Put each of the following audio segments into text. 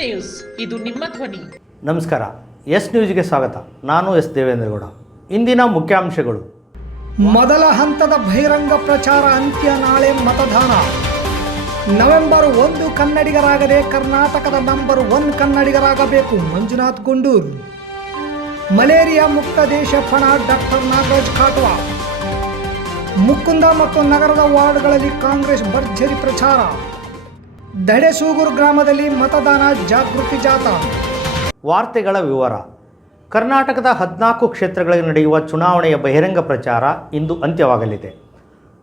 News, ಇದು ನಿಮ್ಮ ಧ್ವನಿ. ನಮಸ್ಕಾರ. ಎಸ್ ನ್ಯೂಸ್ಗೆ ಸ್ವಾಗತ. ನಾನು ಎಸ್ ದೇವೇಂದ್ರಗೌಡ. ಇಂದಿನ ಮುಖ್ಯಾಂಶಗಳು. ಮೊದಲ ಹಂತದ ಬಹಿರಂಗ ಪ್ರಚಾರ ಅಂತ್ಯ. ನಾಳೆ ಮತದಾನ. ನವೆಂಬರ್ 1 ಕನ್ನಡಿಗರಾಗದೆ ಕರ್ನಾಟಕದ ನಂಬರ್ 1 ಕನ್ನಡಿಗರಾಗಬೇಕು. ಮಂಜುನಾಥ್ ಗುಂಡೂರು. ಮಲೇರಿಯಾ ಮುಕ್ತ ದೇಶ ಪಣ ಡಾಕ್ಟರ್ ನಾಗರಾಜ್ ಕಾಟ್ವಾ. ಮುಕುಂದ ಮತ್ತು ನಗರದ ವಾರ್ಡ್ಗಳಲ್ಲಿ ಕಾಂಗ್ರೆಸ್ ಭರ್ಜರಿ ಪ್ರಚಾರ. ದಡೆಸೂಗೂರು ಗ್ರಾಮದಲ್ಲಿ ಮತದಾನ ಜಾಗೃತಿ ಜಾಥಾ. ವಾರ್ತೆಗಳ ವಿವರ. ಕರ್ನಾಟಕದ 14 ಕ್ಷೇತ್ರಗಳಿಗೆ ನಡೆಯುವ ಚುನಾವಣೆಯ ಬಹಿರಂಗ ಪ್ರಚಾರ ಇಂದು ಅಂತ್ಯವಾಗಲಿದೆ.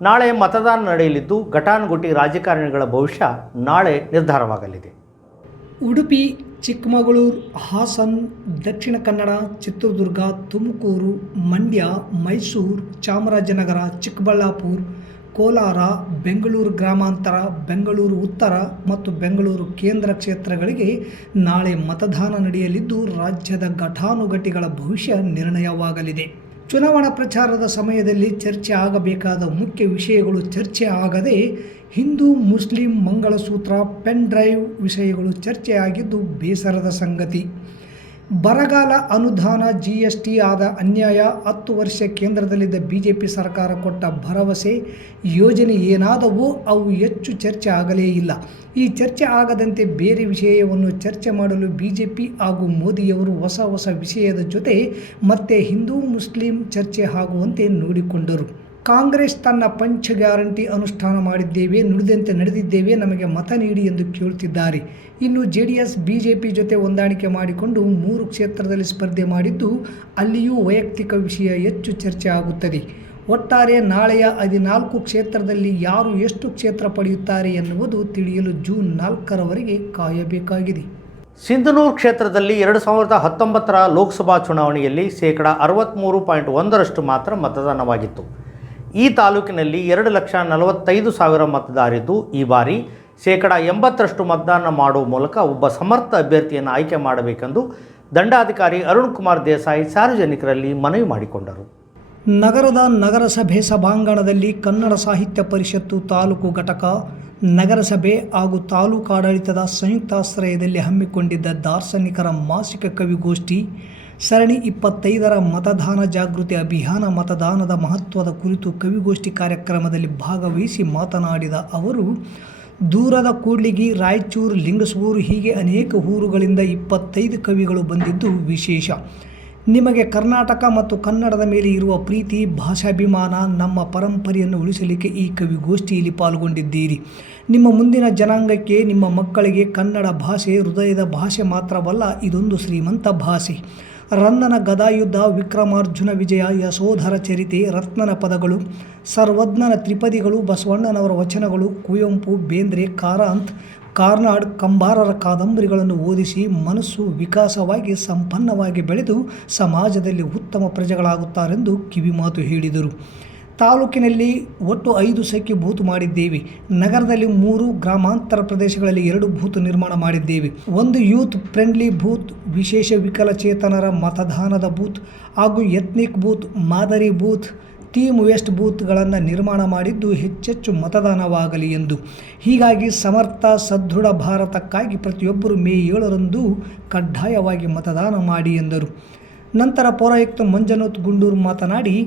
ನಾಳೆ ಮತದಾನ ನಡೆಯಲಿದ್ದು ಘಟಾನುಘಟಿ ರಾಜಕಾರಣಿಗಳ ಭವಿಷ್ಯ ನಾಳೆ ನಿರ್ಧಾರವಾಗಲಿದೆ. ಉಡುಪಿ, ಚಿಕ್ಕಮಗಳೂರು, ಹಾಸನ, ದಕ್ಷಿಣ ಕನ್ನಡ, ಚಿತ್ರದುರ್ಗ, ತುಮಕೂರು, ಮಂಡ್ಯ, ಮೈಸೂರು, ಚಾಮರಾಜನಗರ, ಚಿಕ್ಕಬಳ್ಳಾಪುರ, ಕೋಲಾರ, ಬೆಂಗಳೂರು ಗ್ರಾಮಾಂತರ, ಬೆಂಗಳೂರು ಉತ್ತರ ಮತ್ತು ಬೆಂಗಳೂರು ಕೇಂದ್ರ ಕ್ಷೇತ್ರಗಳಿಗೆ ನಾಳೆ ಮತದಾನ ನಡೆಯಲಿದ್ದು ರಾಜ್ಯದ ಘಟಾನುಘಟಿಗಳ ಭವಿಷ್ಯ ನಿರ್ಣಯವಾಗಲಿದೆ. ಚುನಾವಣಾ ಪ್ರಚಾರದ ಸಮಯದಲ್ಲಿ ಚರ್ಚೆ ಆಗಬೇಕಾದ ಮುಖ್ಯ ವಿಷಯಗಳು ಚರ್ಚೆ ಆಗದೆ Hindu Muslim mangalsutra, pen drive ವಿಷಯಗಳು ಚರ್ಚೆಯಾಗಿದ್ದು ಬೇಸರದ ಸಂಗತಿ. ಬರಗಾಲ ಅನುದಾನ, GST ಆದ ಅನ್ಯಾಯ, 10 ವರ್ಷ ಕೇಂದ್ರದಲ್ಲಿದ್ದ BJP ಸರ್ಕಾರ ಕೊಟ್ಟ ಭರವಸೆ, ಯೋಜನೆ ಏನಾದವೋ ಅವು ಹೆಚ್ಚು ಚರ್ಚೆ ಆಗಲೇ ಇಲ್ಲ. ಈ ಚರ್ಚೆ ಆಗದಂತೆ ಬೇರೆ ವಿಷಯವನ್ನು ಚರ್ಚೆ ಮಾಡಲು BJP ಹಾಗೂ ಮೋದಿಯವರು ಹೊಸ ವಿಷಯದ ಜೊತೆ ಮತ್ತೆ ಹಿಂದೂ ಮುಸ್ಲಿಂ ಚರ್ಚೆ ಆಗುವಂತೆ ನೋಡಿಕೊಂಡರು. ಕಾಂಗ್ರೆಸ್ ತನ್ನ ಪಂಚ ಗ್ಯಾರಂಟಿ ಅನುಷ್ಠಾನ ಮಾಡಿದ್ದೇವೆ, ನುಡಿದಂತೆ ನಡೆದಿದ್ದೇವೆ, ನಮಗೆ ಮತ ನೀಡಿ ಎಂದು ಕೇಳುತ್ತಿದ್ದಾರೆ. ಇನ್ನು JDS BJP ಜೊತೆ ಹೊಂದಾಣಿಕೆ ಮಾಡಿಕೊಂಡು 3 ಕ್ಷೇತ್ರದಲ್ಲಿ ಸ್ಪರ್ಧೆ ಮಾಡಿದ್ದು ಅಲ್ಲಿಯೂ ವೈಯಕ್ತಿಕ ವಿಷಯ ಹೆಚ್ಚು ಚರ್ಚೆ ಆಗುತ್ತದೆ. ಒಟ್ಟಾರೆ ನಾಳೆಯ 14 ಕ್ಷೇತ್ರದಲ್ಲಿ ಯಾರು ಎಷ್ಟು ಕ್ಷೇತ್ರ ಪಡೆಯುತ್ತಾರೆ ಎನ್ನುವುದು ತಿಳಿಯಲು ಜೂನ್ 4ರವರೆಗೆ ಕಾಯಬೇಕಾಗಿದೆ. ಸಿಂಧನೂರು ಕ್ಷೇತ್ರದಲ್ಲಿ 2019ರ ಲೋಕಸಭಾ ಚುನಾವಣೆಯಲ್ಲಿ 63.1% ಮಾತ್ರ ಮತದಾನವಾಗಿತ್ತು. ಈ ತಾಲೂಕಿನಲ್ಲಿ 2,45,000 ಮತದಾರರಿದ್ದು ಈ ಬಾರಿ 80% ಮತದಾನ ಮಾಡುವ ಮೂಲಕ ಒಬ್ಬ ಸಮರ್ಥ ಅಭ್ಯರ್ಥಿಯನ್ನು ಆಯ್ಕೆ ಮಾಡಬೇಕೆಂದು ದಂಡಾಧಿಕಾರಿ ಅರುಣ್ ಕುಮಾರ್ ದೇಸಾಯಿ ಸಾರ್ವಜನಿಕರಲ್ಲಿ ಮನವಿ ಮಾಡಿಕೊಂಡರು. ನಗರದ ನಗರಸಭೆ ಸಭಾಂಗಣದಲ್ಲಿ ಕನ್ನಡ ಸಾಹಿತ್ಯ ಪರಿಷತ್ತು ತಾಲೂಕು ಘಟಕ, ನಗರಸಭೆ ಹಾಗೂ ತಾಲೂಕಾಡಳಿತದ ಸಂಯುಕ್ತಾಶ್ರಯದಲ್ಲಿ ಹಮ್ಮಿಕೊಂಡಿದ್ದ ದಾರ್ಶನಿಕರ ಮಾಸಿಕ ಕವಿಗೋಷ್ಠಿ ಸರಣಿ 25ರ ಮತದಾನ ಜಾಗೃತಿ ಅಭಿಯಾನ ಮತದಾನದ ಮಹತ್ವದ ಕುರಿತು ಕವಿಗೋಷ್ಠಿ ಕಾರ್ಯಕ್ರಮದಲ್ಲಿ ಭಾಗವಹಿಸಿ ಮಾತನಾಡಿದ ಅವರು, ದೂರದ ಕೂಡ್ಲಿಗಿ, ರಾಯಚೂರು, ಲಿಂಗಸೂರು ಹೀಗೆ ಅನೇಕ ಊರುಗಳಿಂದ 25 ಕವಿಗಳು ಬಂದಿದ್ದು ವಿಶೇಷ. ನಿಮಗೆ ಕರ್ನಾಟಕ ಮತ್ತು ಕನ್ನಡದ ಮೇಲೆ ಇರುವ ಪ್ರೀತಿ, ಭಾಷಾಭಿಮಾನ, ನಮ್ಮ ಪರಂಪರೆಯನ್ನು ಉಳಿಸಲಿಕ್ಕೆ ಈ ಕವಿಗೋಷ್ಠಿಯಲ್ಲಿ ಪಾಲ್ಗೊಂಡಿದ್ದೀರಿ. ನಿಮ್ಮ ಮುಂದಿನ ಜನಾಂಗಕ್ಕೆ, ನಿಮ್ಮ ಮಕ್ಕಳಿಗೆ ಕನ್ನಡ ಭಾಷೆ ಹೃದಯದ ಭಾಷೆ ಮಾತ್ರವಲ್ಲ, ಇದೊಂದು ಶ್ರೀಮಂತ ಭಾಷೆ. ರನ್ನನ ಗದಾಯುದ್ಧ, ವಿಕ್ರಮಾರ್ಜುನ ವಿಜಯ, ಯಶೋಧರ ಚರಿತೆ, ರತ್ನನ ಪದಗಳು, ಸರ್ವಜ್ಞನ ತ್ರಿಪದಿಗಳು, ಬಸವಣ್ಣನವರ ವಚನಗಳು, ಕುವೆಂಪು, ಬೇಂದ್ರೆ, ಕಾರಂತ್, ಕಾರ್ನಾಡ್, ಕಂಬಾರರ ಕಾದಂಬರಿಗಳನ್ನು ಓದಿಸಿ ಮನಸ್ಸು ವಿಕಾಸವಾಗಿ ಸಂಪನ್ನವಾಗಿ ಬೆಳೆದು ಸಮಾಜದಲ್ಲಿ ಉತ್ತಮ ಪ್ರಜೆಗಳಾಗುತ್ತಾರೆಂದು ಕಿವಿಮಾತು ಹೇಳಿದರು. ತಾಲೂಕಿನಲ್ಲಿ ಒಟ್ಟು 5 ಸಖಿ ಬೂತ್ ಮಾಡಿದ್ದೇವೆ. ನಗರದಲ್ಲಿ 3, ಗ್ರಾಮಾಂತರ ಪ್ರದೇಶಗಳಲ್ಲಿ 2 ಬೂತ್ ನಿರ್ಮಾಣ ಮಾಡಿದ್ದೇವೆ. 1 ಯೂತ್ ಫ್ರೆಂಡ್ಲಿ ಬೂತ್, ವಿಶೇಷ ವಿಕಲಚೇತನರ ಮತದಾನದ ಬೂತ್ ಹಾಗೂ ಎತ್ನಿಕ್ ಬೂತ್, ಮಾದರಿ ಬೂತ್, ಟೀಮ್ ವೇಸ್ಟ್ ಬೂತ್ಗಳನ್ನು ನಿರ್ಮಾಣ ಮಾಡಿದ್ದು ಹೆಚ್ಚೆಚ್ಚು ಮತದಾನವಾಗಲಿ ಎಂದು. ಹೀಗಾಗಿ ಸಮರ್ಥ ಸದೃಢ ಭಾರತಕ್ಕಾಗಿ ಪ್ರತಿಯೊಬ್ಬರು ಮೇ 7ರಂದು ಕಡ್ಡಾಯವಾಗಿ ಮತದಾನ ಮಾಡಿ ಎಂದರು. ನಂತರ ಪೌರಾಯುಕ್ತ ಮಂಜುನಾಥ್ ಗುಂಡೂರು ಮಾತನಾಡಿ,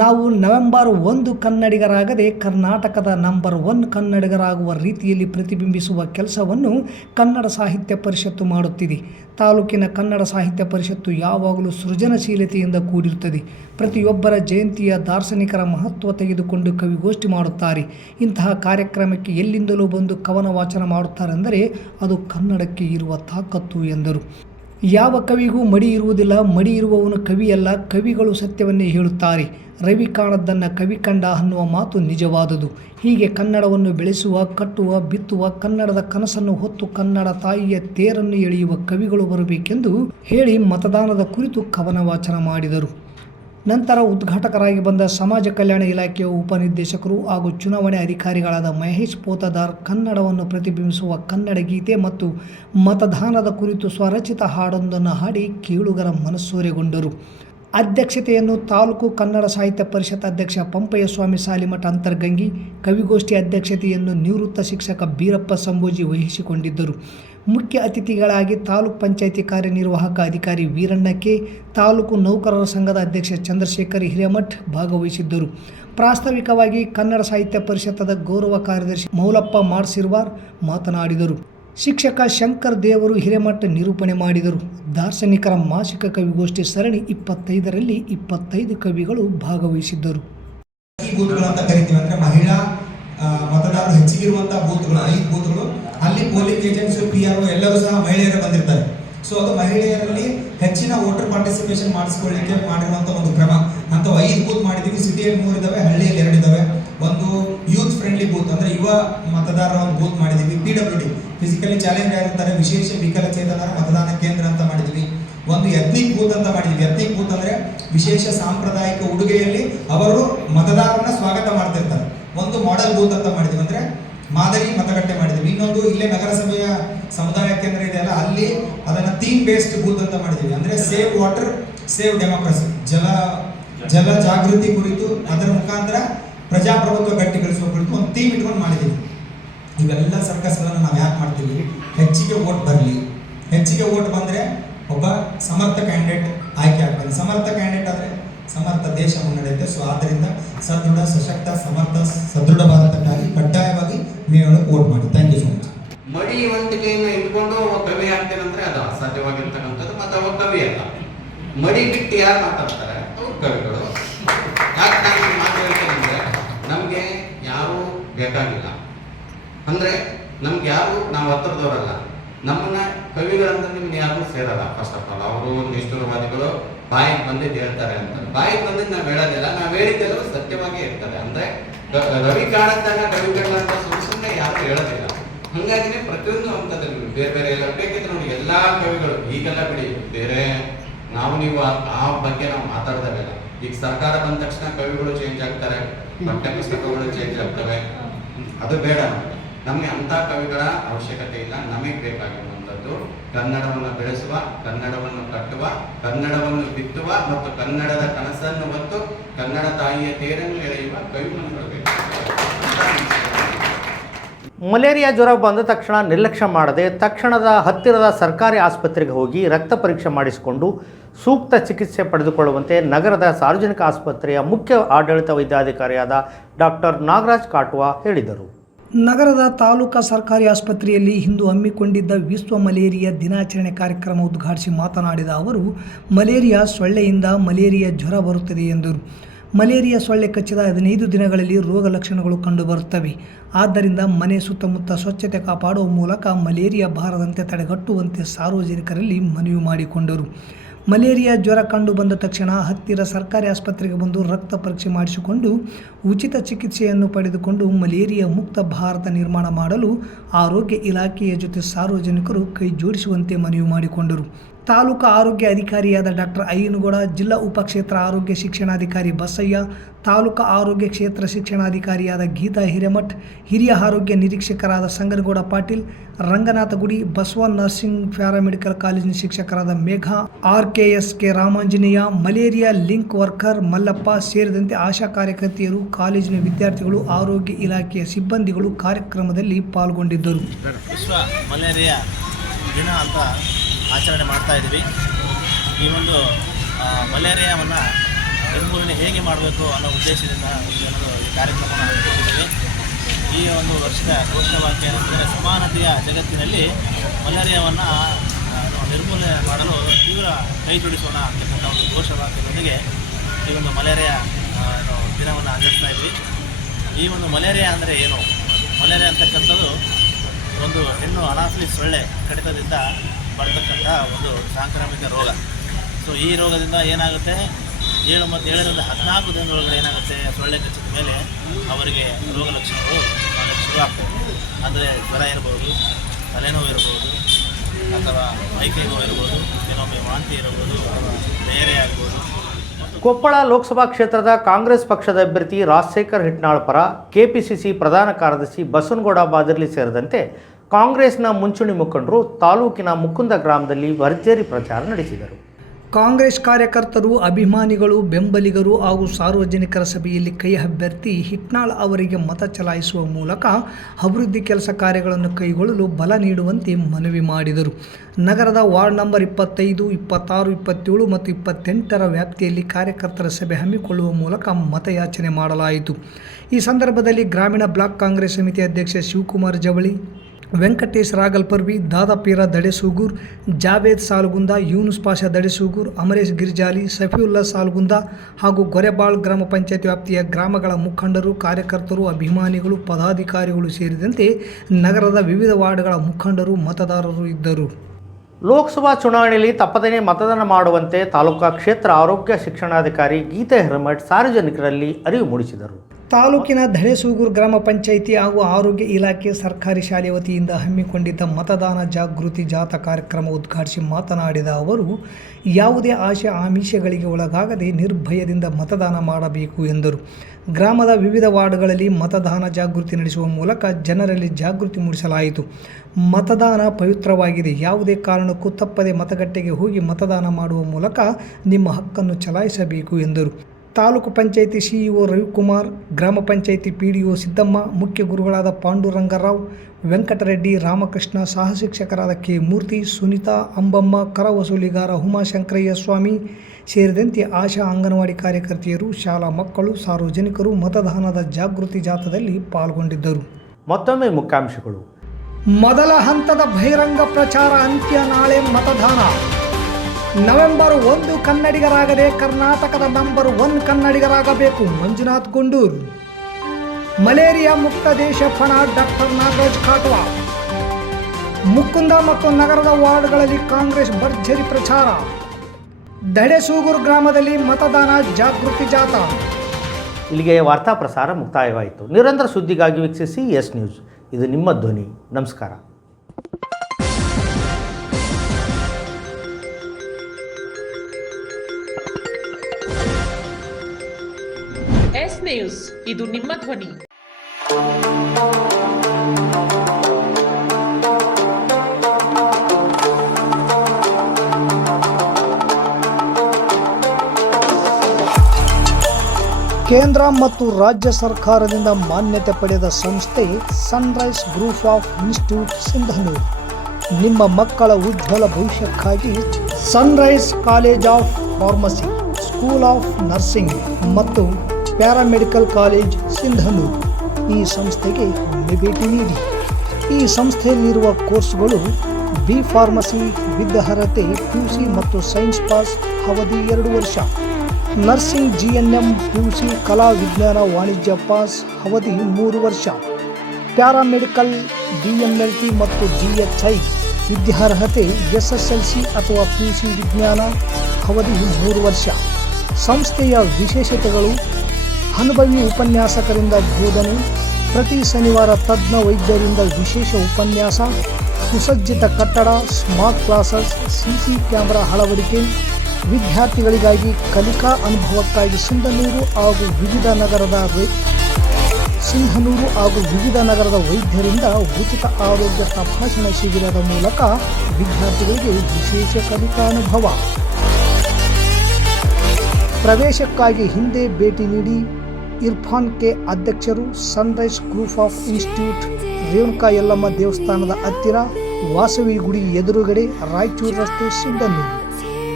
ನಾವು ನವೆಂಬರ್ 1 ಕನ್ನಡಿಗರಾಗದೆ ಕರ್ನಾಟಕದ ನಂಬರ್ 1 ಕನ್ನಡಿಗರಾಗುವ ರೀತಿಯಲ್ಲಿ ಪ್ರತಿಬಿಂಬಿಸುವ ಕೆಲಸವನ್ನು ಕನ್ನಡ ಸಾಹಿತ್ಯ ಪರಿಷತ್ತು ಮಾಡುತ್ತಿದೆ. ತಾಲೂಕಿನ ಕನ್ನಡ ಸಾಹಿತ್ಯ ಪರಿಷತ್ತು ಯಾವಾಗಲೂ ಸೃಜನಶೀಲತೆಯಿಂದ ಕೂಡಿರುತ್ತದೆ. ಪ್ರತಿಯೊಬ್ಬರ ಜಯಂತಿಯ ದಾರ್ಶನಿಕರ ಮಹತ್ವ ತೆಗೆದುಕೊಂಡು ಕವಿಗೋಷ್ಠಿ ಮಾಡುತ್ತಾರೆ. ಇಂತಹ ಕಾರ್ಯಕ್ರಮಕ್ಕೆ ಎಲ್ಲಿಂದಲೂ ಬಂದು ಕವನ ವಾಚನ ಮಾಡುತ್ತಾರೆಂದರೆ ಅದು ಕನ್ನಡಕ್ಕೆ ಇರುವ ತಾಕತ್ತು ಎಂದರು. ಯಾವ ಕವಿಗೂ ಮಡಿ ಇರುವುದಿಲ್ಲ, ಮಡಿ ಇರುವವನು ಕವಿಯಲ್ಲ, ಕವಿಗಳು ಸತ್ಯವನ್ನೇ ಹೇಳುತ್ತಾರೆ. ರವಿ ಕಾಣದ್ದನ್ನು ಕವಿ ಕಂಡ ಅನ್ನುವ ಮಾತು ನಿಜವಾದುದು. ಹೀಗೆ ಕನ್ನಡವನ್ನು ಬೆಳೆಸುವ, ಕಟ್ಟುವ, ಬಿತ್ತುವ, ಕನ್ನಡದ ಕನಸನ್ನು ಹೊತ್ತು ಕನ್ನಡ ತಾಯಿಯ ತೇರನ್ನು ಎಳೆಯುವ ಕವಿಗಳು ಬರಬೇಕೆಂದು ಹೇಳಿ ಮತದಾನದ ಕುರಿತು ಕವನ ವಾಚನ ಮಾಡಿದರು. ನಂತರ ಉದ್ಘಾಟಕರಾಗಿ ಬಂದ ಸಮಾಜ ಕಲ್ಯಾಣ ಇಲಾಖೆಯ ಉಪನಿರ್ದೇಶಕರು ಹಾಗೂ ಚುನಾವಣೆ ಅಧಿಕಾರಿಗಳಾದ ಮಹೇಶ್ ಪೋತದಾರ್ ಕನ್ನಡವನ್ನು ಪ್ರತಿಬಿಂಬಿಸುವ ಕನ್ನಡ ಗೀತೆ ಮತ್ತು ಮತದಾನದ ಕುರಿತು ಸ್ವರಚಿತ ಹಾಡೊಂದನ್ನು ಹಾಡಿ ಕೇಳುಗರ ಮನಸ್ಸೂರೆಗೊಂಡರು. ಅಧ್ಯಕ್ಷತೆಯನ್ನು ತಾಲೂಕು ಕನ್ನಡ ಸಾಹಿತ್ಯ ಪರಿಷತ್ ಅಧ್ಯಕ್ಷ ಪಂಪಯ್ಯ ಸ್ವಾಮಿ ಸಾಲಿಮಠ ಅಂತರ್ಗಂಗಿ, ಕವಿಗೋಷ್ಠಿ ಅಧ್ಯಕ್ಷತೆಯನ್ನು ನಿವೃತ್ತ ಶಿಕ್ಷಕ ಬೀರಪ್ಪ ಸಂಬೋಜಿ ವಹಿಸಿಕೊಂಡಿದ್ದರು. ಮುಖ್ಯ ಅತಿಥಿಗಳಾಗಿ ತಾಲೂಕು ಪಂಚಾಯಿತಿ ಕಾರ್ಯನಿರ್ವಾಹಕ ಅಧಿಕಾರಿ ವೀರಣ್ಣ ಕೆ, ತಾಲೂಕು ನೌಕರರ ಸಂಘದ ಅಧ್ಯಕ್ಷ ಚಂದ್ರಶೇಖರ್ ಹಿರೇಮಠ್ ಭಾಗವಹಿಸಿದ್ದರು. ಪ್ರಾಸ್ತಾವಿಕವಾಗಿ ಕನ್ನಡ ಸಾಹಿತ್ಯ ಪರಿಷತ್ತದ ಗೌರವ ಕಾರ್ಯದರ್ಶಿ ಮೌಲಪ್ಪ ಮಾಡ್ಸಿರ್ವಾರ್ ಮಾತನಾಡಿದರು. ಶಿಕ್ಷಕ ಶಂಕರ್ ದೇವರು ಹಿರೇಮಠ ನಿರೂಪಣೆ ಮಾಡಿದರು. ದಾರ್ಶನಿಕರ ಮಾಸಿಕ ಕವಿಗೋಷ್ಠಿ ಸರಣಿ 25ರಲ್ಲಿ 25 ಕವಿಗಳು ಭಾಗವಹಿಸಿದ್ದರು. ಬೂತ್ಗಳು ಅಂತ ಕರಿತೀವಿ, ಅಂದ್ರೆ ಮಹಿಳಾ ಮತದಾರರು ಹೆಚ್ಚಿಗಿರುವಂತಹ ಬೂತ್ಗಳು 5 ಬೂತ್ಗಳು. ಅಲ್ಲಿ ಪೋಲಿಂಗ್ ಏಜೆಂಟ್ಸ್, PRO ಎಲ್ಲರೂ ಸಹ ಮಹಿಳೆಯರು ಬಂದಿರ್ತಾರೆ. ಸೊ ಅದು ಮಹಿಳೆಯರಲ್ಲಿ ಹೆಚ್ಚಿನ ವೋಟರ್ ಪಾರ್ಟಿಸಿಪೇಷನ್ ಮಾಡಿಸ್ಕೊಳ್ಳಿಕ್ಕೆ ಮಾಡಿರುವಂತ ಒಂದು ಕ್ರಮ. ಅಂತ 5 ಬೂತ್ ಮಾಡಿದೀವಿ. ಸಿಟಿಯಲ್ಲಿ 3 ಇದಾವೆ, ಹಳ್ಳಿಯಲ್ಲಿ 2 ಇದಾವೆ. ಒಂದು ಯೂತ್ ಫ್ರೆಂಡ್ಲಿ ಬೂತ್ ಅಂದ್ರೆ ಯುವ ಮತದಾರರ ಒಂದು ಬೂತ್ ಮಾಡಿದೀವಿ. PWD ಫಿಸಿಕಲಿ ಚಾಲೆಂಜ್ ಆಗಿರ್ತಾರೆ, ವಿಶೇಷ ವಿಕಲಚೇತನರ ಮತದಾನ ಕೇಂದ್ರ ಅಂತ ಮಾಡಿದೀವಿ. ಒಂದು ಎಥ್ನಿಕ್ ಬೂತ್ ಅಂತ ಮಾಡಿದೀವಿ. ಎಥ್ನಿಕ್ ಬೂತ್ ಅಂದ್ರೆ ವಿಶೇಷ ಸಾಂಪ್ರದಾಯಿಕ ಉಡುಗೆಯಲ್ಲಿ ಅವರು ಮತದಾರರನ್ನ ಸ್ವಾಗತ ಮಾಡ್ತಿರ್ತಾರೆ. ಒಂದು ಮಾಡೆಲ್ ಬೂತ್ ಅಂತ ಮಾಡಿದೀವಿ, ಅಂದ್ರೆ ಮಾದರಿ ಮತಗಟ್ಟೆ ಮಾಡಿದೀವಿ. ಇನ್ನೊಂದು ಇಲ್ಲೇ ನಗರಸಭೆಯ ಸಮುದಾಯ ಕೇಂದ್ರ ಇದೆಯಲ್ಲ, ಅಲ್ಲಿ ಅದನ್ನ ಥೀಮ್ ಬೇಸ್ಡ್ ಬೂತ್ ಅಂತ ಮಾಡಿದೀವಿ. ಅಂದ್ರೆ ಸೇವ್ ವಾಟರ್ ಸೇವ್ ಡೆಮೋಕ್ರಸಿ, ಜಲ ಜಾಗೃತಿ ಕುರಿತು ಅದರ ಮುಖಾಂತರ ಪ್ರಜಾಪ್ರಭುತ್ವ ಗಟ್ಟಿಗೊಳಿಸುವ ಕುರಿತು ಒಂದು ಥೀಮ್ ಇಟ್ಕೊಂಡು ಮಾಡಿದೀವಿ. ಇವೆಲ್ಲ ಸರ್ಕಸ್ಗಳನ್ನು ನಾವು ಯಾಕೆ ಮಾಡ್ತೀವಿ? ಹೆಚ್ಚಿಗೆ ವೋಟ್ ಬರಲಿ. ಹೆಚ್ಚಿಗೆ ವೋಟ್ ಬಂದರೆ ಒಬ್ಬ ಸಮರ್ಥ ಕ್ಯಾಂಡಿಡೇಟ್ ಆಯ್ಕೆ ಆಗ್ತದೆ. ಸಮರ್ಥ ಕ್ಯಾಂಡಿಡೇಟ್ ಆದರೆ ಸಮರ್ಥ ದೇಶ ಮುನ್ನಡೆಯುತ್ತೆ. ಸೊ ಆದ್ದರಿಂದ ಸದೃಢ, ಸಶಕ್ತ, ಸಮರ್ಥ, ಸದೃಢ ಭಾರತಕ್ಕಾಗಿ ಕಡ್ಡಾಯವಾಗಿ ನೀವು ವೋಟ್ ಮಾಡಿ. Thank you so much. ಮಡಿವಂತಿಕೆಯನ್ನು ಇಟ್ಕೊಂಡು ಒಬ್ಬ ಕವಿ ಆಗ್ತೇನಂದ್ರೆ ಅದು ಅಸಾಧ್ಯವಾಗಿರ್ತಕ್ಕಂಥದ್ದು. ಮತ್ತು ಅವ ಕವಿ ಅಲ್ಲ. ಮಡಿ ಬಿಟ್ಟು ಯಾರು ಮಾತಾಡ್ತಾರೆ ಅವ್ರು ಕವಿಗಳು. ಯಾಕೆ ನಾನು ಈ ಮಾತು ಹೇಳ್ತೇನೆಂದ್ರೆ, ನಮಗೆ ಯಾರು ಬೇಕಾಗಿಲ್ಲ. ಅಂದ್ರೆ ನಮ್ಗೆ ಯಾರು, ನಾವು ಹತ್ರದವರಲ್ಲ. ನಮ್ಮನ್ನ ಕವಿಗಳಂತ ನಿಮ್ಗೆ ಯಾರು ಸೇರಲ್ಲ. ಫಸ್ಟ್ ಆಫ್ ಆಲ್ ಅವರು ನಿಷ್ಠುರವಾದಿಗಳು, ಬಾಯಿಗೆ ಬಂದಿದ್ದು ಹೇಳ್ತಾರೆ ಅಂತ. ಬಾಯಿಗೆ ಬಂದಿದ್ದು ನಾವು ಹೇಳೋದಿಲ್ಲ, ನಾವು ಹೇಳಿದ್ದೆಲ್ಲವೂ ಸತ್ಯವಾಗಿ ಇರ್ತದೆ. ಅಂದ್ರೆ ರವಿ ಕಾಣದ್ದಾಗ ಕವಿಗಳಂತ ಸುಮ್ಮನೆ ಯಾರು ಹೇಳೋದಿಲ್ಲ. ಹಂಗಾಗಿನೇ ಪ್ರತಿಯೊಂದು ಹಂತದಲ್ಲಿ ಬೇರೆ ಬೇರೆ ಎಲ್ಲ ಬೇಕಿದ್ರೆ ನೋಡಿ, ಎಲ್ಲಾ ಕವಿಗಳು ಈಗೆಲ್ಲ ಬಿಡಿ, ಬೇರೆ ನಾವು ನೀವು ಆ ಬಗ್ಗೆ ನಾವು ಮಾತಾಡ್ದಾಗಲ್ಲ. ಈಗ ಸರ್ಕಾರ ಬಂದ ತಕ್ಷಣ ಕವಿಗಳು ಚೇಂಜ್ ಆಗ್ತಾರೆ, ಪಠ್ಯ ಪುಸ್ತಕಗಳು ಚೇಂಜ್ ಆಗ್ತವೆ. ಅದು ಬೇಡ. ನಮಗೆ ಅಂತ ಕವಿಗಳ ಅವಶ್ಯಕತೆ ಇಲ್ಲ. ನಮಗೆ ಬೇಕಾಗಿರುವಂಥದ್ದು ಕನ್ನಡವನ್ನು ಬೆಳೆಸುವ, ಕನ್ನಡವನ್ನು ಕಟ್ಟುವ, ಕನ್ನಡವನ್ನು ಬಿತ್ತುವ ಮತ್ತು ಕನ್ನಡದ ಕನಸನ್ನು ಹೊತ್ತು ಕನ್ನಡ ತಾಯಿಯ ತೇರನ್ನು ಎಳೆಯುವ ಕವಿಗಳು ಬೇಕು. ಮಲೇರಿಯಾ ಜ್ವರ ಬಂದ ತಕ್ಷಣ ನಿರ್ಲಕ್ಷ್ಯ ಮಾಡದೆ ತಕ್ಷಣದ ಹತ್ತಿರದ ಸರ್ಕಾರಿ ಆಸ್ಪತ್ರೆಗೆ ಹೋಗಿ ರಕ್ತ ಪರೀಕ್ಷೆ ಮಾಡಿಸಿಕೊಂಡು ಸೂಕ್ತ ಚಿಕಿತ್ಸೆ ಪಡೆದುಕೊಳ್ಳುವಂತೆ ನಗರದ ಸಾರ್ವಜನಿಕ ಆಸ್ಪತ್ರೆಯ ಮುಖ್ಯ ಆಡಳಿತ ವೈದ್ಯಾಧಿಕಾರಿಯಾದ ಡಾಕ್ಟರ್ ನಾಗರಾಜ್ ಕಾಟ್ವಾ ಹೇಳಿದರು. ನಗರದ ತಾಲೂಕಾ ಸರ್ಕಾರಿ ಆಸ್ಪತ್ರೆಯಲ್ಲಿ ಇಂದು ಹಮ್ಮಿಕೊಂಡಿದ್ದ ವಿಶ್ವ ಮಲೇರಿಯಾ ದಿನಾಚರಣೆ ಕಾರ್ಯಕ್ರಮ ಉದ್ಘಾಟಿಸಿ ಮಾತನಾಡಿದ ಅವರು, ಮಲೇರಿಯಾ ಸೊಳ್ಳೆಯಿಂದ ಮಲೇರಿಯಾ ಜ್ವರ ಬರುತ್ತದೆ ಎಂದರು. ಮಲೇರಿಯಾ ಸೊಳ್ಳೆ ಕಚ್ಚಿದ 15 ದಿನಗಳಲ್ಲಿ ರೋಗ ಲಕ್ಷಣಗಳು ಕಂಡುಬರುತ್ತವೆ. ಆದ್ದರಿಂದ ಮನೆ ಸುತ್ತಮುತ್ತ ಸ್ವಚ್ಛತೆ ಕಾಪಾಡುವ ಮೂಲಕ ಮಲೇರಿಯಾ ಬಾರದಂತೆ ತಡೆಗಟ್ಟುವಂತೆ ಸಾರ್ವಜನಿಕರಲ್ಲಿ ಮನವಿ ಮಾಡಿಕೊಂಡರು. ಮಲೇರಿಯಾ ಜ್ವರ ಕಂಡು ಬಂದ ತಕ್ಷಣ ಹತ್ತಿರ ಸರ್ಕಾರಿ ಆಸ್ಪತ್ರೆಗೆ ಬಂದು ರಕ್ತ ಪರೀಕ್ಷೆ ಮಾಡಿಸಿಕೊಂಡು ಉಚಿತ ಚಿಕಿತ್ಸೆಯನ್ನು ಪಡೆದುಕೊಂಡು ಮಲೇರಿಯಾ ಮುಕ್ತ ಭಾರತ ನಿರ್ಮಾಣ ಮಾಡಲು ಆರೋಗ್ಯ ಇಲಾಖೆಯ ಜೊತೆ ಸಾರ್ವಜನಿಕರು ಕೈ ಜೋಡಿಸುವಂತೆ ಮನವಿ ಮಾಡಿಕೊಂಡರು. ತಾಲೂಕು ಆರೋಗ್ಯ ಅಧಿಕಾರಿಯಾದ ಡಾಕ್ಟರ್ ಅಯ್ಯನಗೌಡ, ಜಿಲ್ಲಾ ಉಪಕ್ಷೇತ್ರ ಆರೋಗ್ಯ ಶಿಕ್ಷಣಾಧಿಕಾರಿ ಬಸಯ್ಯ, ತಾಲೂಕು ಆರೋಗ್ಯ ಕ್ಷೇತ್ರ ಶಿಕ್ಷಣಾಧಿಕಾರಿಯಾದ ಗೀತಾ ಹಿರೇಮಠ್, ಹಿರಿಯ ಆರೋಗ್ಯ ನಿರೀಕ್ಷಕರಾದ ಸಂಗನಗೌಡ ಪಾಟೀಲ್, ರಂಗನಾಥ ಗುಡಿ, ಬಸವನ್ ನರ್ಸಿಂಗ್ ಪ್ಯಾರಾಮೆಡಿಕಲ್ ಕಾಲೇಜಿನ ಶಿಕ್ಷಕರಾದ Megha, RKSK Ramanjaneya, malaria link worker Mallappa ಸೇರಿದಂತೆ ಆಶಾ ಕಾರ್ಯಕರ್ತೆಯರು, ಕಾಲೇಜಿನ ವಿದ್ಯಾರ್ಥಿಗಳು, ಆರೋಗ್ಯ ಇಲಾಖೆಯ ಸಿಬ್ಬಂದಿಗಳು ಕಾರ್ಯಕ್ರಮದಲ್ಲಿ ಪಾಲ್ಗೊಂಡಿದ್ದರು. ವಿಶ್ವ ಮಲೇರಿಯಾ ದಿನ ಅಂತ ಆಚರಣೆ ಮಾಡ್ತಾ ಇದ್ದೀವಿ. ಈ ಒಂದು ಮಲೇರಿಯಾವನ್ನು ನಿರ್ಮೂಲನೆ ಹೇಗೆ ಮಾಡಬೇಕು ಅನ್ನೋ ಉದ್ದೇಶದಿಂದ ಈ ಕಾರ್ಯಕ್ರಮವನ್ನು ಹಮ್ಮಿಕೊಂಡಿದ್ದೀವಿ. ಈ ಒಂದು ವರ್ಷದ ಘೋಷವಾಕ್ಯ ಏನಂದರೆ, ಸಮಾನತೆಯ ಜಗತ್ತಿನಲ್ಲಿ ಮಲೇರಿಯಾವನ್ನು ನಿರ್ಮೂಲನೆ ಮಾಡಲು ತೀವ್ರ ಕೈ ಜೋಡಿಸೋಣ ಅಂತಕ್ಕಂಥ ಒಂದು ಘೋಷವಾಕ್ಯದೊಂದಿಗೆ ಈ ಒಂದು ಮಲೇರಿಯಾ ದಿನವನ್ನು ಆಚರಿಸ್ತಾ ಇದ್ವಿ. ಈ ಒಂದು ಮಲೇರಿಯಾ ಅಂದರೆ ಏನು? ಮಲೇರಿಯಾ ಅಂತಕ್ಕಂಥದ್ದು ಒಂದು ಹೆಣ್ಣು ಅನಾಫಿಲಿಸ್ ಸೊಳ್ಳೆ ಕಡಿತದಿಂದ ಬರ್ತಕ್ಕಂಥ ಒಂದು ಸಾಂಕ್ರಾಮಿಕ ರೋಗ. ಸೊ ಈ ರೋಗದಿಂದ ಏನಾಗುತ್ತೆ, 7 ಮತ್ತು 7ರಿಂದ 14 ದಿನದೊಳಗಡೆ ಏನಾಗುತ್ತೆ, ಸೊಳ್ಳೆ ಕಚ್ಚಿದ ಮೇಲೆ ಅವರಿಗೆ ರೋಗ ಲಕ್ಷಣಗಳು ಅದಕ್ಕೆ ಶುರುವಾಗ್ತವೆ. ಅಂದರೆ ಜ್ವರ ಇರ್ಬೋದು, ತಲೆನೋವು ಇರ್ಬೋದು, ಅಥವಾ ಮೈಕೈ ನೋವು ಇರ್ಬೋದು, ಕೆಲವೊಮ್ಮೆ ವಾಂತಿ ಇರ್ಬೋದು, ಅಥವಾ ಬೇರೆ ಆಗ್ಬೋದು. ಕೊಪ್ಪಳ ಲೋಕಸಭಾ ಕ್ಷೇತ್ರದ ಕಾಂಗ್ರೆಸ್ ಪಕ್ಷದ ಅಭ್ಯರ್ಥಿ ರಾಜಶೇಖರ್ ಹಿಟ್ನಾಳ್ ಪರ ಕೆಪಿಸಿಸಿ ಪ್ರಧಾನ ಕಾರ್ಯದರ್ಶಿ ಬಸವನಗೌಡ ಬಾದಿರ್ಲಿ ಸೇರಿದಂತೆ ಕಾಂಗ್ರೆಸ್ನ ಮುಂಚೂಣಿ ಮುಖಂಡರು ತಾಲೂಕಿನ ಮುಕುಂದ ಗ್ರಾಮದಲ್ಲಿ ಭರ್ಜರಿ ಪ್ರಚಾರ ನಡೆಸಿದರು. ಕಾಂಗ್ರೆಸ್ ಕಾರ್ಯಕರ್ತರು, ಅಭಿಮಾನಿಗಳು, ಬೆಂಬಲಿಗರು ಹಾಗೂ ಸಾರ್ವಜನಿಕರ ಸಭೆಯಲ್ಲಿ ಕೈ ಅಭ್ಯರ್ಥಿ ಹಿಟ್ನಾಳ್ ಅವರಿಗೆ ಮತ ಚಲಾಯಿಸುವ ಮೂಲಕ ಅಭಿವೃದ್ಧಿ ಕೆಲಸ ಕಾರ್ಯಗಳನ್ನು ಕೈಗೊಳ್ಳಲು ಬಲ ನೀಡುವಂತೆ ಮನವಿ ಮಾಡಿದರು. ನಗರದ ವಾರ್ಡ್ ನಂಬರ್ 25, 26, 27 ಮತ್ತು 28ರ ವ್ಯಾಪ್ತಿಯಲ್ಲಿ ಕಾರ್ಯಕರ್ತರ ಸಭೆ ಹಮ್ಮಿಕೊಳ್ಳುವ ಮೂಲಕ ಮತಯಾಚನೆ ಮಾಡಲಾಯಿತು. ಈ ಸಂದರ್ಭದಲ್ಲಿ ಗ್ರಾಮೀಣ ಬ್ಲಾಕ್ ಕಾಂಗ್ರೆಸ್ ಸಮಿತಿ ಅಧ್ಯಕ್ಷ ಶಿವಕುಮಾರ್ ಜವಳಿ, ವೆಂಕಟೇಶ್ ರಾಗಲ್ಪರ್ವಿ, ದಾದಾಪೀರ ದಡೆಸೂಗೂರ್, ಜಾವೇದ್ ಸಾಲ್ಗುಂದ, ಯೂನುಸ್ ಪಾಷಾ ದಡೆಸೂಗೂರ್, ಅಮರೇಶ್ ಗಿರ್ಜಾಲಿ, ಸಫಿಯುಲ್ಲಾ ಸಾಲ್ಗುಂದ ಹಾಗೂ ಗೊರೆಬಾಳ್ ಗ್ರಾಮ ಪಂಚಾಯತ್ ವ್ಯಾಪ್ತಿಯ ಗ್ರಾಮಗಳ ಮುಖಂಡರು, ಕಾರ್ಯಕರ್ತರು, ಅಭಿಮಾನಿಗಳು, ಪದಾಧಿಕಾರಿಗಳು ಸೇರಿದಂತೆ ನಗರದ ವಿವಿಧ ವಾರ್ಡ್ಗಳ ಮುಖಂಡರು, ಮತದಾರರು ಇದ್ದರು. ಲೋಕಸಭಾ ಚುನಾವಣೆಯಲ್ಲಿ ತಪ್ಪದೇ ಮತದಾನ ಮಾಡುವಂತೆ ತಾಲೂಕಾ ಕ್ಷೇತ್ರ ಆರೋಗ್ಯ ಶಿಕ್ಷಣಾಧಿಕಾರಿ ಗೀತೆ ಹಿರೇಮಠ್ ಸಾರ್ವಜನಿಕರಲ್ಲಿ ಅರಿವು ಮೂಡಿಸಿದರು. ತಾಲೂಕಿನ ದಡೆಸೂಗೂರು ಗ್ರಾಮ ಪಂಚಾಯಿತಿ ಹಾಗೂ ಆರೋಗ್ಯ ಇಲಾಖೆ ಸರ್ಕಾರಿ ಶಾಲೆ ವತಿಯಿಂದ ಹಮ್ಮಿಕೊಂಡಿದ್ದ ಮತದಾನ ಜಾಗೃತಿ ಜಾಥಾ ಕಾರ್ಯಕ್ರಮ ಉದ್ಘಾಟಿಸಿ ಮಾತನಾಡಿದ ಅವರು, ಯಾವುದೇ ಆಶೆ ಆಮಿಷಗಳಿಗೆ ಒಳಗಾಗದೆ ನಿರ್ಭಯದಿಂದ ಮತದಾನ ಮಾಡಬೇಕು ಎಂದರು. ಗ್ರಾಮದ ವಿವಿಧ ವಾರ್ಡ್ಗಳಲ್ಲಿ ಮತದಾನ ಜಾಗೃತಿ ನಡೆಸುವ ಮೂಲಕ ಜನರಲ್ಲಿ ಜಾಗೃತಿ ಮೂಡಿಸಲಾಯಿತು. ಮತದಾನ ಪವಿತ್ರವಾಗಿದೆ. ಯಾವುದೇ ಕಾರಣಕ್ಕೂ ತಪ್ಪದೆ ಮತಗಟ್ಟೆಗೆ ಹೋಗಿ ಮತದಾನ ಮಾಡುವ ಮೂಲಕ ನಿಮ್ಮ ಹಕ್ಕನ್ನು ಚಲಾಯಿಸಬೇಕು ಎಂದರು. ತಾಲೂಕು ಪಂಚಾಯಿತಿ ಸಿಇಒ ರವಿಕುಮಾರ್, ಗ್ರಾಮ ಪಂಚಾಯಿತಿ PDO ಸಿದ್ದಮ್ಮ, ಮುಖ್ಯ ಗುರುಗಳಾದ ಪಾಂಡುರಂಗರಾವ್, ವೆಂಕಟರೆಡ್ಡಿ, ರಾಮಕೃಷ್ಣ, ಸಹ ಶಿಕ್ಷಕರಾದ ಕೆ ಮೂರ್ತಿ, ಸುನೀತಾ, ಅಂಬಮ್ಮ, ಕರ ವಸೂಲಿಗಾರ ಉಮಾಶಂಕರಯ್ಯ ಸ್ವಾಮಿ ಸೇರಿದಂತೆ ಆಶಾ ಅಂಗನವಾಡಿ ಕಾರ್ಯಕರ್ತೆಯರು, ಶಾಲಾ ಮಕ್ಕಳು, ಸಾರ್ವಜನಿಕರು ಮತದಾನದ ಜಾಗೃತಿ ಜಾಥಾದಲ್ಲಿ ಪಾಲ್ಗೊಂಡಿದ್ದರು. ಮತ್ತೊಮ್ಮೆ ಮುಖ್ಯಾಂಶಗಳು. ಮೊದಲ ಹಂತದ ಬಹಿರಂಗ ಪ್ರಚಾರ ಅಂತ್ಯ ನಾಳೆ. ಮತದಾನ ನವೆಂಬರ್ 1 ಕನ್ನಡಿಗರಾಗದೆ ಕರ್ನಾಟಕದ ನಂಬರ್ 1 ಕನ್ನಡಿಗರಾಗಬೇಕು. ಮಂಜುನಾಥ್ ಗುಂಡೂರ್. ಮಲೇರಿಯಾ ಮುಕ್ತ ದೇಶ ಪಣ ಡಾಕ್ಟರ್ ನಾಗರಾಜ್ ಕಾಟ್ವಾ. ಮುಕುಂದ ಮತ್ತು ನಗರದ ವಾರ್ಡ್ಗಳಲ್ಲಿ ಕಾಂಗ್ರೆಸ್ ಭರ್ಜರಿ ಪ್ರಚಾರ. ದಡೆಸೂಗೂರು ಗ್ರಾಮದಲ್ಲಿ ಮತದಾನ ಜಾಗೃತಿ ಜಾಥಾ. ಇಲ್ಲಿಗೆ ವಾರ್ತಾ ಪ್ರಸಾರ ಮುಕ್ತಾಯವಾಯಿತು. ನಿರಂತರ ಸುದ್ದಿಗಾಗಿ ವೀಕ್ಷಿಸಿ ಎಸ್ ನ್ಯೂಸ್. ಇದು ನಿಮ್ಮ ಧ್ವನಿ. ನಮಸ್ಕಾರ. ಎಸ್ ನ್ಯೂಸ್, ಇದು ನಿಮ್ಮ ಧ್ವನಿ. ಕೇಂದ್ರ ಮತ್ತು ರಾಜ್ಯ ಸರ್ಕಾರದಿಂದ ಮಾನ್ಯತೆ ಪಡೆದ ಸಂಸ್ಥೆ Sunrise group of institute Sindhanur. ನಿಮ್ಮ ಮಕ್ಕಳ ಉಜ್ವಲ ಭವಿಷ್ಯಕ್ಕಾಗಿ Sunrise college of pharmacy, school of nursing ಮತ್ತು ಪ್ಯಾರಾಮೆಡಿಕಲ್ ಕಾಲೇಜ್ ಸಿಂಧನೂರು ಈ ಸಂಸ್ಥೆಗೆ ಒಮ್ಮೆ ಭೇಟಿ ನೀಡಿ. ಈ ಸಂಸ್ಥೆಯಲ್ಲಿರುವ ಕೋರ್ಸ್ಗಳು ಬಿ ಫಾರ್ಮಸಿ ವಿದ್ಯಾರ್ಹತೆ PUC ಮತ್ತು ಸೈನ್ಸ್ ಪಾಸ್, ಅವಧಿ 2 ವರ್ಷ. ನರ್ಸಿಂಗ್ GNM PUC ಕಲಾ ವಿಜ್ಞಾನ ವಾಣಿಜ್ಯ ಪಾಸ್, ಅವಧಿ 3 ವರ್ಷ. ಪ್ಯಾರಾಮೆಡಿಕಲ್ DMLT ಮತ್ತು DHI ವಿದ್ಯಾರ್ಹತೆ SSLC ಅಥವಾ PUC ವಿಜ್ಞಾನ, ಅವಧಿ 3 ವರ್ಷ. ಸಂಸ್ಥೆಯ ವಿಶೇಷತೆಗಳು: ಅನುಭವಿ ಉಪನ್ಯಾಸಕರಿಂದ ಬೋಧನೆ, ಪ್ರತಿ ಶನಿವಾರ ತಜ್ಞ ವೈದ್ಯರಿಂದ ವಿಶೇಷ ಉಪನ್ಯಾಸ, ಸುಸಜ್ಜಿತ ಕಟ್ಟಡ, ಸ್ಮಾರ್ಟ್ ಕ್ಲಾಸಸ್, CC ಕ್ಯಾಮೆರಾ ಅಳವಡಿಕೆ, ವಿದ್ಯಾರ್ಥಿಗಳಿಗಾಗಿ ಕಲಿಕಾ ಅನುಭವಕ್ಕಾಗಿ ಸಿಂಧನೂರು ಹಾಗೂ ವಿವಿಧ ನಗರದ ವೈದ್ಯರಿಂದ ಉಚಿತ ಆರೋಗ್ಯ ತಪಾಸಣಾ ಶಿಬಿರದ ಮೂಲಕ ವಿದ್ಯಾರ್ಥಿಗಳಿಗೆ ವಿಶೇಷ ಕಲಿಕಾ ಅನುಭವ. ಪ್ರವೇಶಕ್ಕಾಗಿ ಹಿಂದೆ ಭೇಟಿ ನೀಡಿ. ಇರ್ಫಾನ್ ಕೆ ಅಧ್ಯಕ್ಷರು, Sunrise group of institute, Renuka Yellamma ದೇವಸ್ಥಾನದ ಹತ್ತಿರ, ವಾಸವಿ ಗುಡಿ ಎದುರುಗಡೆ, ರಾಯಚೂರು ರಸ್ತೆ, ಸಿಂಧನೂರು.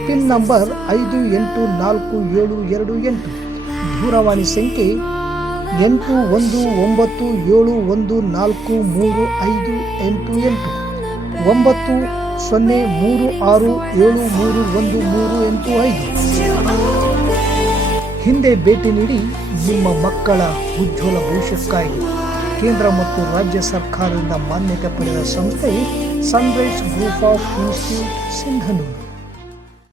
Pin number 514728. ದೂರವಾಣಿ ಸಂಖ್ಯೆ 8197143588 9036731385. ಹಿಂದೆ ಭೇಟಿ ನೀಡಿ. ನಿಮ್ಮ ಮಕ್ಕಳ ಉಜ್ವಲ ಭವಿಷ್ಯಕ್ಕಾಗಿ ಕೇಂದ್ರ ಮತ್ತು ರಾಜ್ಯ ಸರ್ಕಾರದಿಂದ ಮಾನ್ಯತೆ ಪಡೆದ ಸಂಸ್ಥೆ Sunrise group of institute Sindhanur.